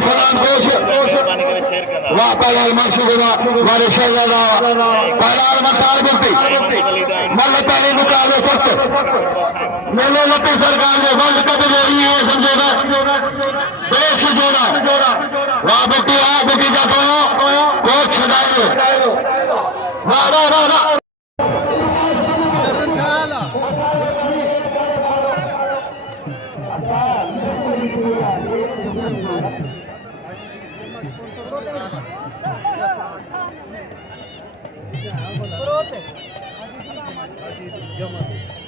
सलाम कोश वाह पहला मशहूर हमारे शहजादा पहला मताल मुफ्ती मल पहले मुकाबले सख्त मेले लपी सरकार ने फंड कद दे रही है समझेगा देश जोड़ा वाह बुकी का कोच छुड़ाए वाह वाह वाह वाह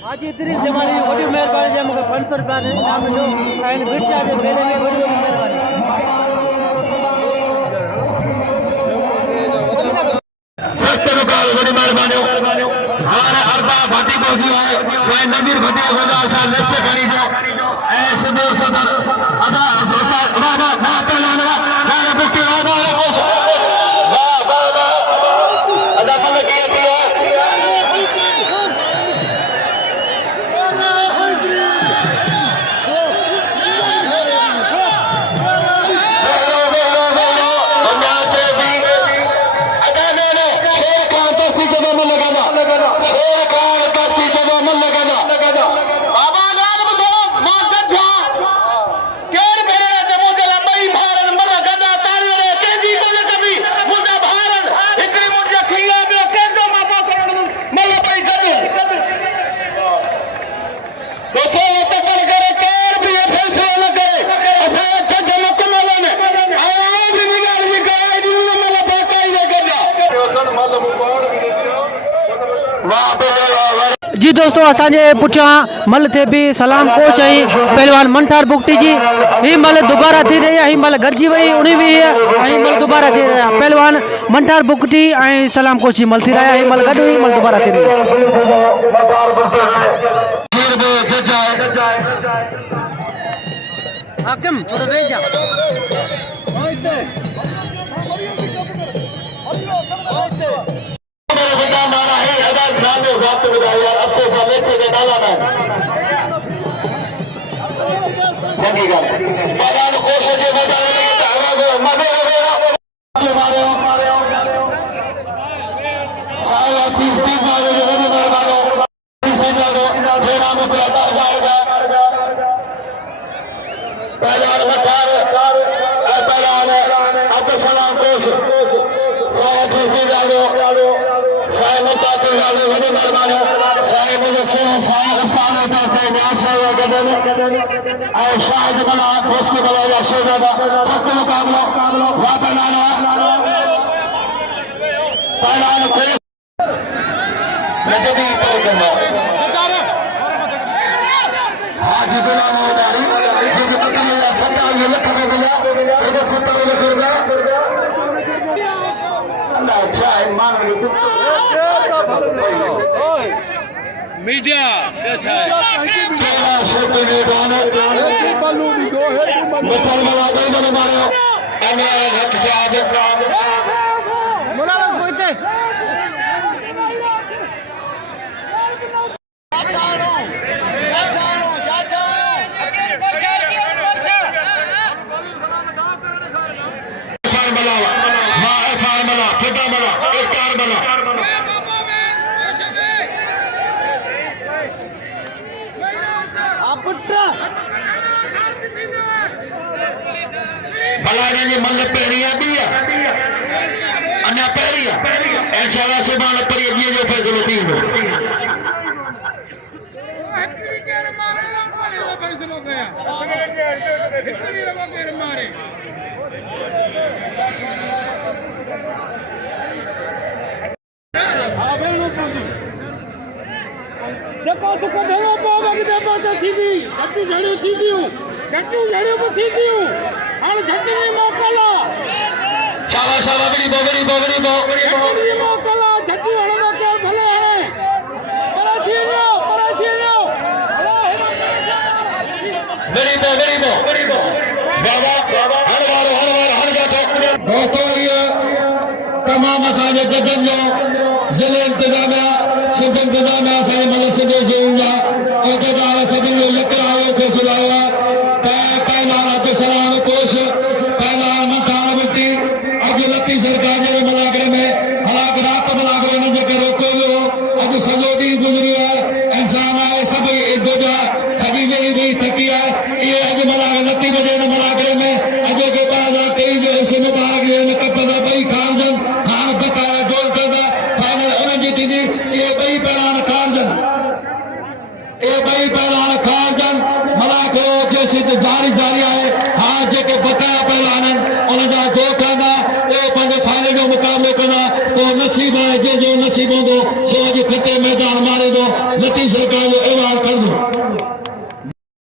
आज इतनी जमाने वही मेहरबानी है मुझे 500 रुपया ने नाम जो आयन बिट आज मेले में बड़ी मेहरबानी सत्य मुकाल बड़ी मेहरबानी हमारे अरबा भाटी पहुंची है साईं नजीर भटी वदा सा लेक्चर करी जो ऐसे दो सदर अदा अदा ना पहलाना ना बुकी वादा है कुछ वाह वाह वाह अदा पल किया दिया जी दोस्तों असांजे पुठियां मल थे भी सलाम कोच है पहलवान मंठार बुगटी जी ही मल दोबारा थी रही है मल गॾिजी वई उन्हीं भी मल दोबारा थी रहा पहलवान मंठार बुगटी सलाम कोच जी मल थी रहा है मल गॾु हुई मल दोबारा थी रही हाकिम थोड़ा वेझ जा माना है अदा नामे वक्त बुधाया अफसोस सा लेके के डाला ना चंगी गल मैदान कोशिश जे मैदान में हवा को मदे हो गया के मारे साया 30 मारे जो ने मारो डिफेंडर जे नाम पे अदा जाएगा मैदान मकार पहलान अब सलाम कोश साया 30 डालो साहिब ताकि वाले बड़े मेहरबानी साहिब से साहिब उस्ताद होता है न्यास है गदन और शायद बना उसके बना या शहजादा सख्त मुकाबला वापनाना पहलान को नजदी पर करना आज बिना मौदारी जो कि पता नहीं सत्ता ये लख में मिला 1470 में कर गया अल्लाह चाहे मान लो मीडिया अच्छा है तेरा शब्द ने दोनों बालू भी दो है मतलब लगा दे मारो अनार हक साहब मुलावत बोलते भलाने जी मल पेरिया भी है अन्या पेरिया ऐसा से बाल पर ये जो फैसला थी वो देखो तो को भेड़ो पाव के देखो तो थी कट्टू झड़ियो थी थी हाल झटनी मोकला शाबाश बगड़ी मोकला झटनी हणो के भले हणे पर थी जो गरीबो बाबा हर जातो दोस्तों ये तमाम असांजे जजन जो ज़िले इंतजामिया सिंध इंतजामिया असांजे मल सिंध जो हूंदा उहिदेदार सभिनी जो